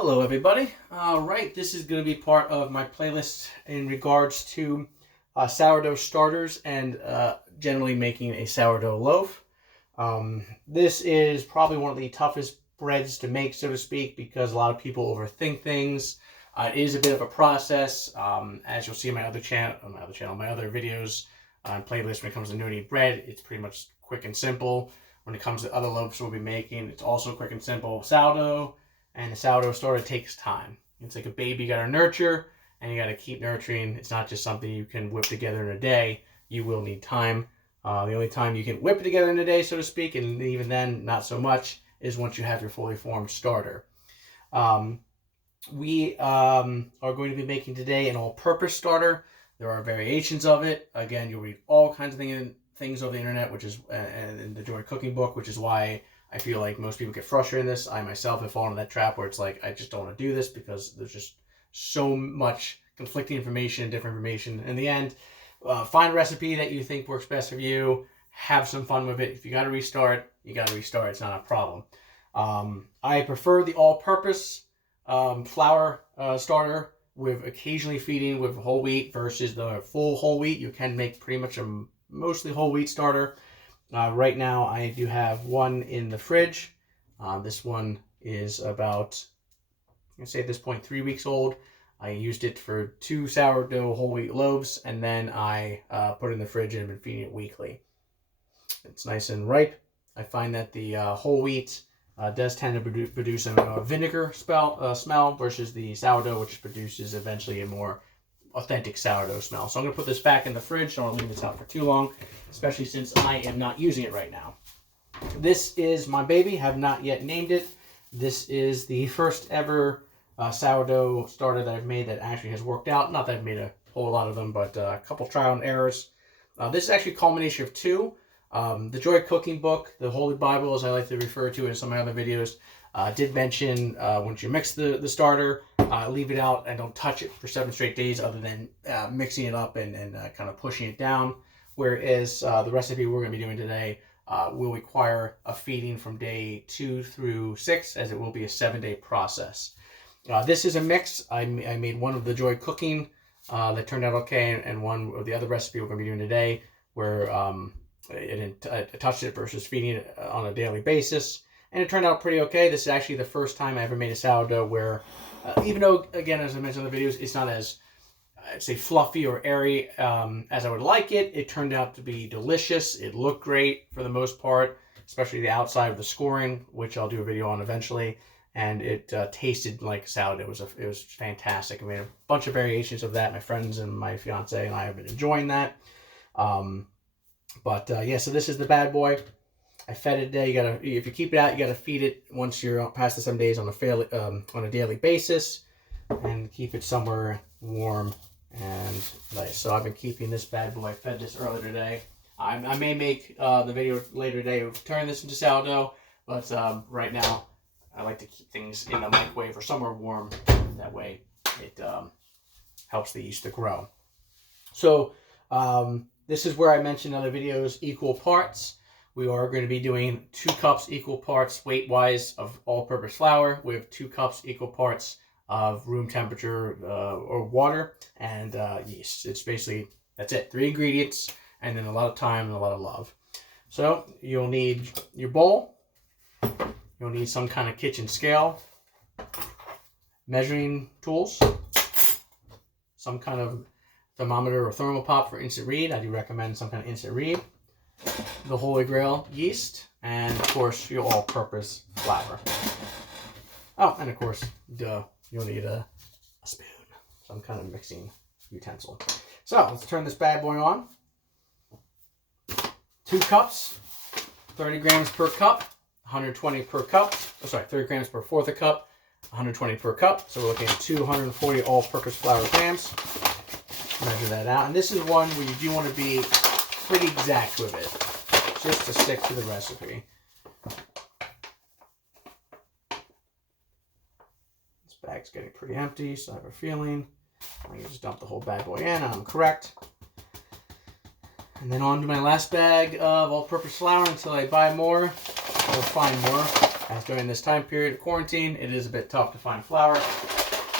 Hello everybody. Alright, this is going to be part of my playlist in regards to sourdough starters and generally making a sourdough loaf. This is probably one of the toughest breads to make, so to speak, because a lot of people overthink things. It is a bit of a process. As you'll see in my other videos and playlists, when it comes to no-knead bread, it's pretty much quick and simple. When it comes to other loaves we'll be making, it's also quick and simple. Sourdough and the sourdough starter takes time. It's like a baby you gotta nurture and you gotta keep nurturing. It's not just something you can whip together in a day. You will need time. The only time you can whip it together in a day, so to speak, and even then, not so much, is once you have your fully formed starter. We are going to be making today an all-purpose starter. There are variations of it. Again, you'll read all kinds of things over the internet, which is and the Joy Cooking book, which is why I feel like most people get frustrated in this. I myself have fallen in that trap where it's like, I just don't want to do this because there's just so much conflicting information and different information. In the end, find a recipe that you think works best for you. Have some fun with it. If you got to restart, you got to restart. It's not a problem. I prefer the all-purpose flour starter with occasionally feeding with whole wheat versus the full whole wheat. You can make pretty much a mostly whole wheat starter. Right now I do have one in the fridge. This one is about, I'm going to say at this point, 3 weeks old. I used it for 2 sourdough whole wheat loaves, and then I put it in the fridge and have been feeding it weekly. It's nice and ripe. I find that the whole wheat does tend to produce a vinegar smell versus the sourdough, which produces eventually a more authentic sourdough smell. So I'm going to put this back in the fridge. Don't want to leave this out for too long, especially since I am not using it right now. This is my baby. Have not yet named it. This is the first ever sourdough starter that I've made that actually has worked out. Not that I've made a whole lot of them, but a couple trial and errors. This is actually a culmination of two. The Joy Cooking book, the Holy Bible, as I like to refer to in some of my other videos, did mention once you mix the starter, leave it out and don't touch it for 7 straight days other than mixing it up and kind of pushing it down. Whereas the recipe we're going to be doing today will require a feeding from day 2 through 6, as it will be a 7-day process. This is a mix. I made one of the Joy Cooking that turned out okay, and one of the other recipe we're going to be doing today where I touched it versus feeding it on a daily basis. And it turned out pretty okay. This is actually the first time I ever made a sourdough where, even though, again, as I mentioned in the videos, it's not as, I'd say, fluffy or airy as I would like it, it turned out to be delicious. It looked great for the most part, especially the outside of the scoring, which I'll do a video on eventually. And it tasted like salad. It was fantastic. I made a bunch of variations of that. My friends and my fiance and I have been enjoying that. Yeah, so this is the bad boy. I fed it today. If you keep it out, you gotta feed it once you're past the 7 days on a daily basis, and keep it somewhere warm and nice. So I've been keeping this bad boy. I fed this earlier today. I may make the video later today of turning this into sourdough, but right now I like to keep things in the microwave or somewhere warm. That way it helps the yeast to grow. So this is where I mentioned in other videos, equal parts. We are going to be doing 2 cups equal parts weight-wise of all-purpose flour with 2 cups equal parts of room temperature or water and yeast. It's basically, that's it. 3 ingredients and then a lot of time and a lot of love. So you'll need your bowl. You'll need some kind of kitchen scale, measuring tools, some kind of thermometer or thermal pop for instant read. I do recommend some kind of instant read. The Holy Grail yeast, and of course your all-purpose flour. Oh, and of course, you'll need a spoon, some kind of mixing utensil. So let's turn this bad boy on. 2 cups, 30 grams per cup, 120 per cup. Oh, sorry, 30 grams per fourth a cup, 120 per cup. So we're looking at 240 all-purpose flour grams. Measure that out, and this is one where you do want to be pretty exact with it, just to stick to the recipe. This bag's getting pretty empty, so I have a feeling I'm going to just dump the whole bad boy in, and I'm correct. And then on to my last bag of all-purpose flour until I buy more or find more. as during this time period of quarantine, it is a bit tough to find flour,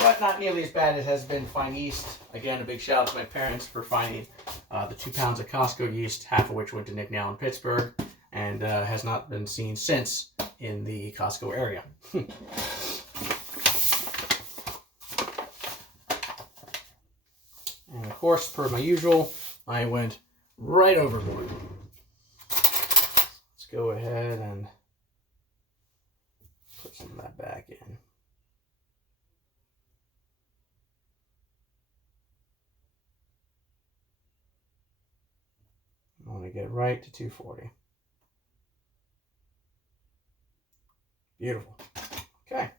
but not nearly as bad as has been to find yeast. Again, a big shout out to my parents for finding the 2 pounds of Costco yeast, half of which went to Nick Now in Pittsburgh, and has not been seen since in the Costco area. And of course, per my usual, I went right overboard. Let's go ahead and put some of that back in. I want to get right to 240. Beautiful. Okay.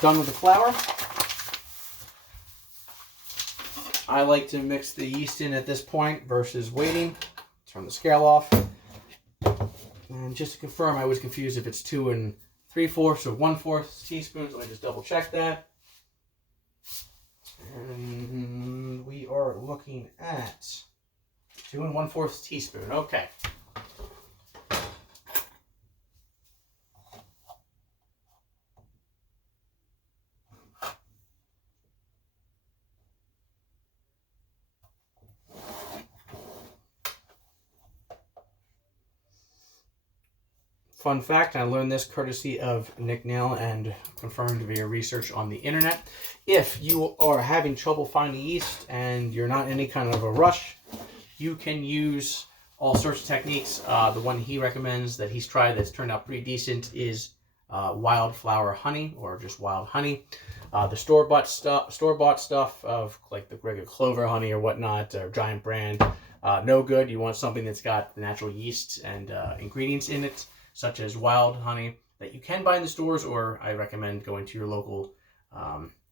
Done with the flour. I like to mix the yeast in at this point versus waiting. Turn the scale off. And just to confirm, I was confused if it's 2 3/4 or 1/4 teaspoons. Let me just double check that. And we are looking at 2 1/4 teaspoon. Okay. Fun fact, I learned this courtesy of Nick Nail and confirmed via research on the internet. If you are having trouble finding yeast and you're not in any kind of a rush, you can use all sorts of techniques. The one he recommends that he's tried that's turned out pretty decent is wildflower honey, or just wild honey. The store-bought stuff of like the regular Clover honey or whatnot, or Giant brand, no good. You want something that's got natural yeast and ingredients in it, such as wild honey that you can buy in the stores, or I recommend going to your local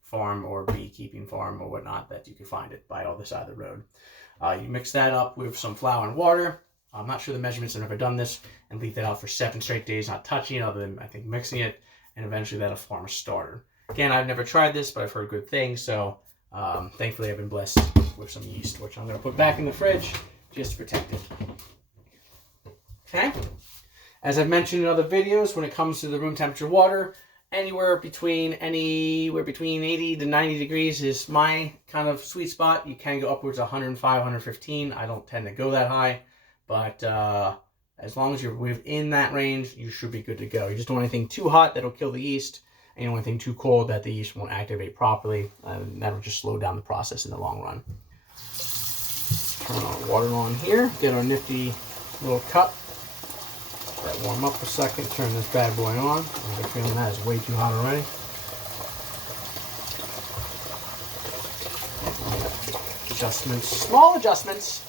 farm or beekeeping farm or whatnot that you can find it by on the side of the road. You mix that up with some flour and water. I'm not sure the measurements, I've never done this, and leave that out for 7 straight days, not touching it other than, I think, mixing it, and eventually that'll form a starter. Again, I've never tried this, but I've heard good things, so thankfully I've been blessed with some yeast, which I'm going to put back in the fridge just to protect it. Okay? As I've mentioned in other videos, when it comes to the room temperature water, anywhere between 80 to 90 degrees is my kind of sweet spot. You can go upwards of 105, 115. I don't tend to go that high, but as long as you're within that range, you should be good to go. You just don't want anything too hot that'll kill the yeast, and you don't want anything too cold that the yeast won't activate properly, and that'll just slow down the process in the long run. Turn our water on here, get our nifty little cup. Let that warm up for a second, turn this bad boy on. I have a feeling that is way too hot already. Adjustments, small adjustments.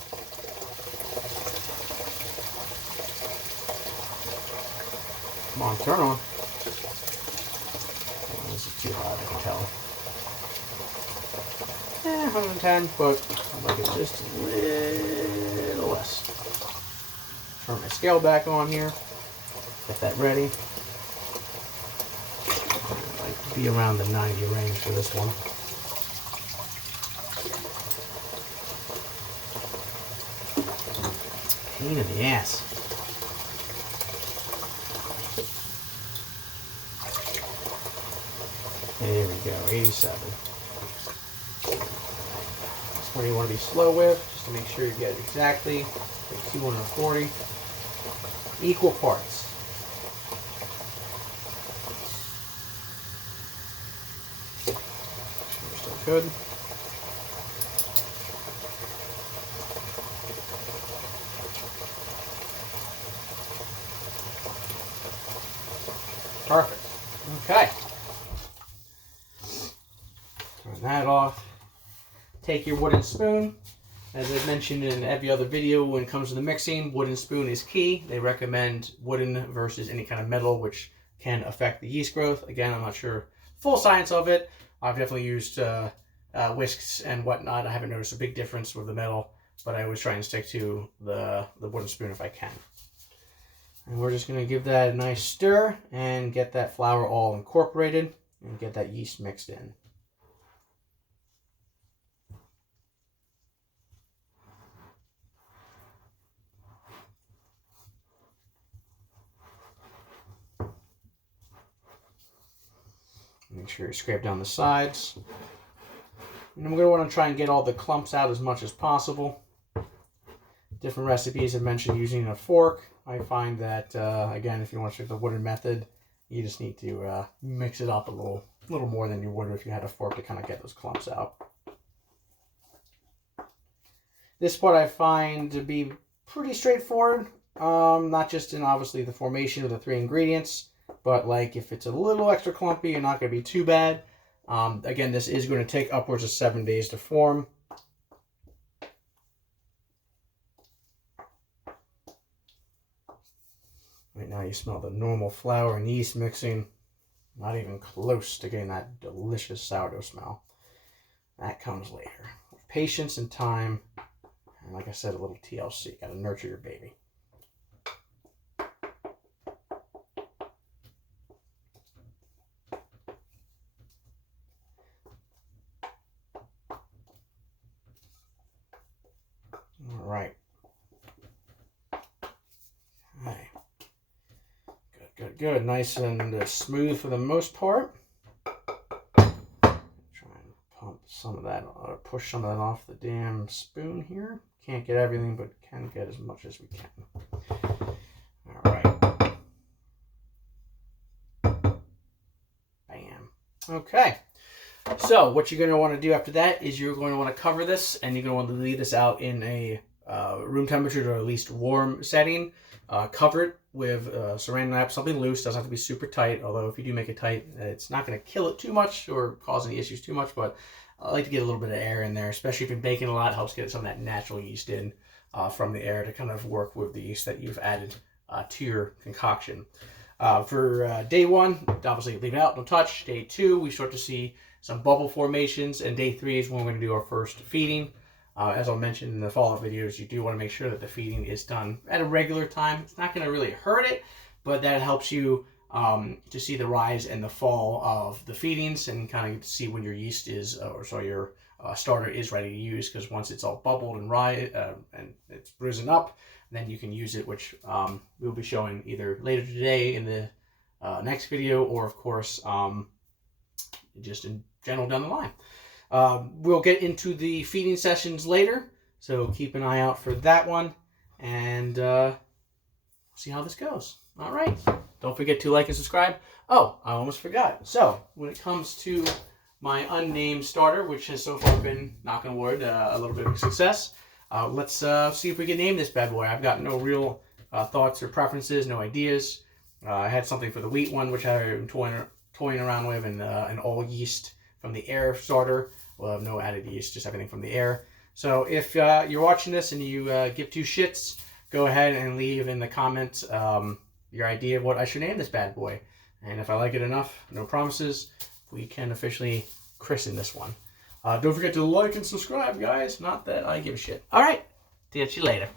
Come on, turn on. Oh, this is too hot, I can tell. 110, but I'd like it just a little less. Turn my scale back on here. Get that ready. I'd like to be around the 90 range for this one. Pain in the ass. There we go, 87. That's where you want to be slow with, just to make sure you get it exactly like 240. Equal parts. We're still good. Perfect. Okay. Turn that off. Take your wooden spoon. As I've mentioned in every other video, when it comes to the mixing, wooden spoon is key. They recommend wooden versus any kind of metal, which can affect the yeast growth. Again, I'm not sure full science of it. I've definitely used whisks and whatnot. I haven't noticed a big difference with the metal, but I always try and stick to the wooden spoon if I can. And we're just going to give that a nice stir and get that flour all incorporated and get that yeast mixed in. Make sure you scrape down the sides. And we're going to want to try and get all the clumps out as much as possible. Different recipes have mentioned using a fork. I find that, again, if you want to stick the wooden method, you just need to mix it up a little more than you would if you had a fork to kind of get those clumps out. This part I find to be pretty straightforward, not just in obviously the formation of the 3 ingredients, but like if it's a little extra clumpy, you're not going to be too bad. Again, this is going to take upwards of 7 days to form. Right now you smell the normal flour and yeast mixing. Not even close to getting that delicious sourdough smell. That comes later. With patience and time. And like I said, a little TLC. Got to nurture your baby. All right. Okay. Good. Nice and smooth for the most part. Try and pump some of that, or push some of that off the damn spoon here. Can't get everything, but can get as much as we can. All right. Bam. Okay. So what you're going to want to do after that is you're going to want to cover this, and you're going to want to leave this out in a room temperature or at least warm setting. Cover it with saran wrap, something loose. Doesn't have to be super tight, although if you do make it tight, it's not going to kill it too much or cause any issues too much, but I like to get a little bit of air in there, especially if you're baking a lot. It helps get some of that natural yeast in from the air to kind of work with the yeast that you've added to your concoction. For day 1, obviously leave it out, don't touch. Day 2, we start to see some bubble formations, and day 3 is when we're going to do our first feeding. As I'll mention in the follow-up videos, you do want to make sure that the feeding is done at a regular time. It's not going to really hurt it, but that helps you to see the rise and the fall of the feedings and kind of see when your yeast is, your starter is ready to use, because once it's all bubbled and and it's risen up, then you can use it, which we'll be showing either later today in the next video, or of course just in general down the line. We'll get into the feeding sessions later, so keep an eye out for that one, and see how this goes. All right. Don't forget to like and subscribe. Oh, I almost forgot. So, when it comes to my unnamed starter, which has so far been, knock on wood, a little bit of a success, let's see if we can name this bad boy. I've got no real thoughts or preferences, no ideas. I had something for the wheat one, which I've been toying around with, and an all yeast from the air starter. We'll have no added yeast, just everything from the air. So if you're watching this and you give 2 shits, go ahead and leave in the comments your idea of what I should name this bad boy. And if I like it enough, no promises, we can officially christen this one. Don't forget to like and subscribe, guys. Not that I give a shit. All right. See you later.